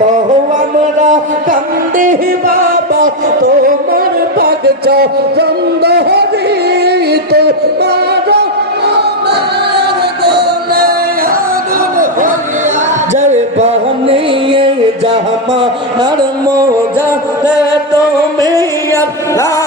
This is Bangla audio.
তো আমরা কান্দি বাবা তোমার বাগচ সুন্দরী তোমার জয় বহনিয়ে জামানার মোজা তুমি আল্লাহ